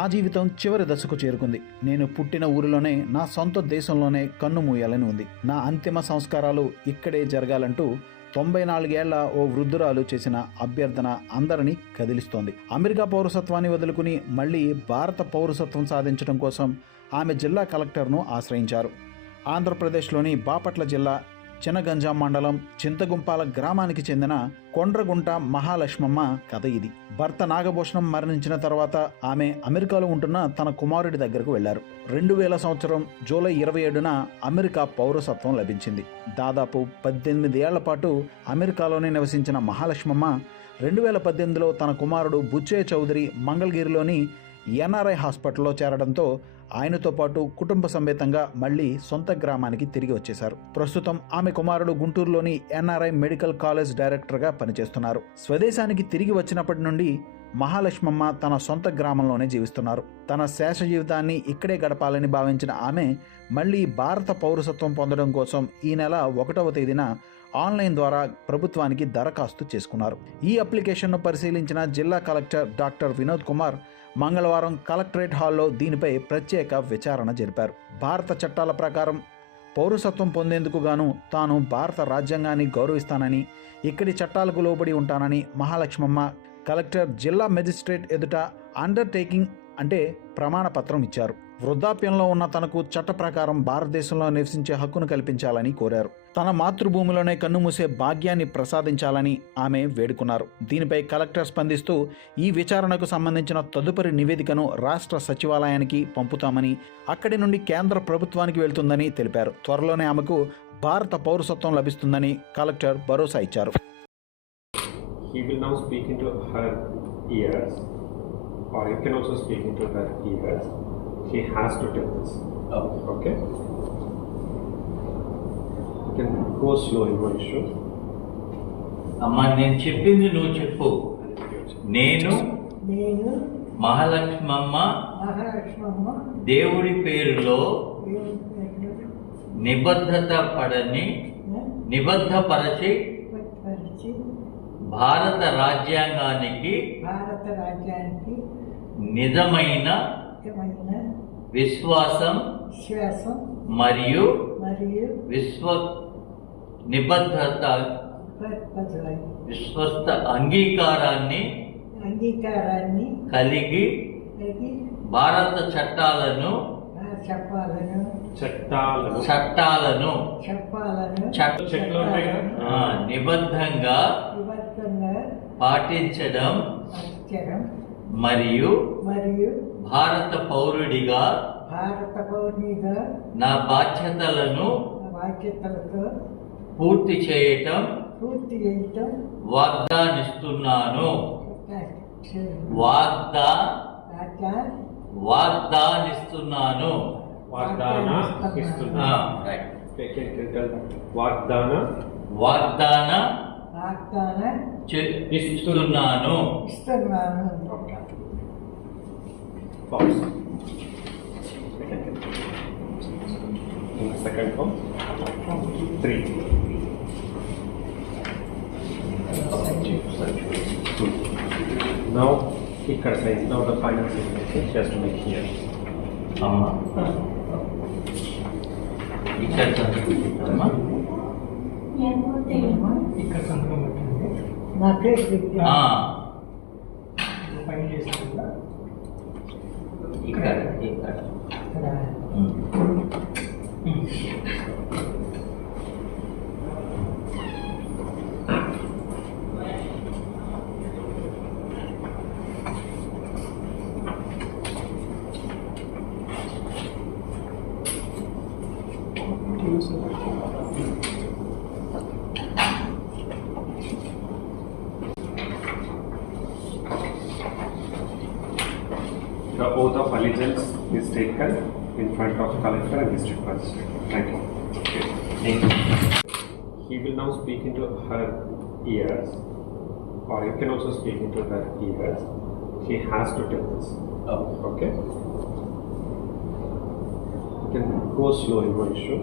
నా జీవితం చివరి దశకు చేరుకుంది. నేను పుట్టిన ఊరిలోనే, నా సొంత దేశంలోనే కన్ను మూయాలని ఉంది. నా అంతిమ సంస్కారాలు ఇక్కడే జరగాలంటూ 94 ఏళ్ల ఓ వృద్ధురాలు చేసిన అభ్యర్థన అందరినీ కదిలిస్తోంది. అమెరికా పౌరసత్వాన్ని వదులుకుని మళ్లీ భారత పౌరసత్వం సాధించడం కోసం ఆమె జిల్లా కలెక్టర్ను ఆశ్రయించారు. ఆంధ్రప్రదేశ్లోని బాపట్ల జిల్లా చినగంజాం మండలం చింతగుంపాల గ్రామానికి చెందిన కొండ్రగుంట మహాలక్ష్మమ్మ కథ ఇది. భర్త నాగభూషణం మరణించిన తర్వాత ఆమె అమెరికాలో ఉంటున్న తన కుమారుడి దగ్గరకు వెళ్లారు. 2000 సంవత్సరం జూలై 27న అమెరికా పౌరసత్వం లభించింది. దాదాపు 18 ఏళ్ల పాటు అమెరికాలోనే నివసించిన మహాలక్ష్మమ్మ 2018లో తన కుమారుడు బుచ్చయ్య చౌదరి మంగళగిరిలోని ఎన్ఆర్ఐ హాస్పిటల్లో చేరడంతో ఆయనతో పాటు కుటుంబ సమేతంగా మళ్లీ సొంత గ్రామానికి తిరిగి వచ్చేశారు. ప్రస్తుతం ఆమె కుమారుడు గుంటూరులోని ఎన్ఆర్ఐ మెడికల్ కాలేజ్ డైరెక్టర్గా పనిచేస్తున్నారు. స్వదేశానికి తిరిగి వచ్చినప్పటి నుండి మహాలక్ష్మమ్మ తన సొంత గ్రామంలోనే జీవిస్తున్నారు. తన శేష జీవితాన్ని ఇక్కడే గడపాలని భావించిన ఆమె మళ్లీ భారత పౌరసత్వం పొందడం కోసం ఈ నెల 1వ తేదీన ఆన్లైన్ ద్వారా ప్రభుత్వానికి దరఖాస్తు చేసుకున్నారు. ఈ అప్లికేషన్ను పరిశీలించిన జిల్లా కలెక్టర్ డాక్టర్ వినోద్ కుమార్ మంగళవారం కలెక్టరేట్ హాల్లో దీనిపై ప్రత్యేక విచారణ జరిపారు. భారత చట్టాల ప్రకారం పౌరసత్వం పొందేందుకు గాను తాను భారత రాజ్యాంగాన్ని గౌరవిస్తానని, ఇక్కడి చట్టాలకు లోబడి ఉంటానని మహాలక్ష్మమ్మ కలెక్టర్ జిల్లా మెజిస్ట్రేట్ ఎదుట అండర్టేకింగ్ అంటే ప్రమాణ పత్రం ఇచ్చారు. వృద్ధాప్యంలో ఉన్న తనకు చట్ట ప్రకారం భారతదేశంలో నివసించే హక్కును కల్పించాలని కోరారు. తన మాతృభూమిలోనే కన్నుమూసే భాగ్యాన్ని ప్రసాదించాలని ఆమె వేడుకున్నారు. దీనిపై కలెక్టర్ స్పందిస్తూ ఈ విచారణకు సంబంధించిన తదుపరి నివేదికను రాష్ట్ర సచివాలయానికి పంపుతామని, అక్కడి నుండి కేంద్ర ప్రభుత్వానికి వెళ్తుందని తెలిపారు. త్వరలోనే ఆమెకు భారత పౌరసత్వం లభిస్తుందని కలెక్టర్ భరోసా ఇచ్చారు. He will now speak into her ears, or you can also speak into her ears. She has to tell this. Okay? You can go slow in one issue. అమ్మా, నేను చెప్పింది నువ్వు చెప్పు. నేను మహాలక్ష్మమ్మ దేవుడి పేరులో నిబద్ధపరచి భారత రాజ్యాంగానికి నిజమైన విశ్వాసం మరియు విశ్వస్త అంగీకారాన్ని కలిగి భారత చట్టాలను నిబద్ధంగా పాటించడం మరియు భారత పౌరుడిగా నా బాధ్యతలను పూర్తి చేయటం వాగ్దానిస్తున్నాను. ఇస్తున్నాను. Second form 3. Now ఇక్కడ science. Now the final signature she has to make here. అమ్మా, ఇక్కడ అమ్మా, ఇక్కడ సంతకం పెట్టండి. ఇక్కడ The oath of allegiance is taken in front of collector and district magistrate. Thank you. Thank you. He will now speak into her ears, or you can also speak into her ears. She has to tell this. Okay? You can go slow in one issue.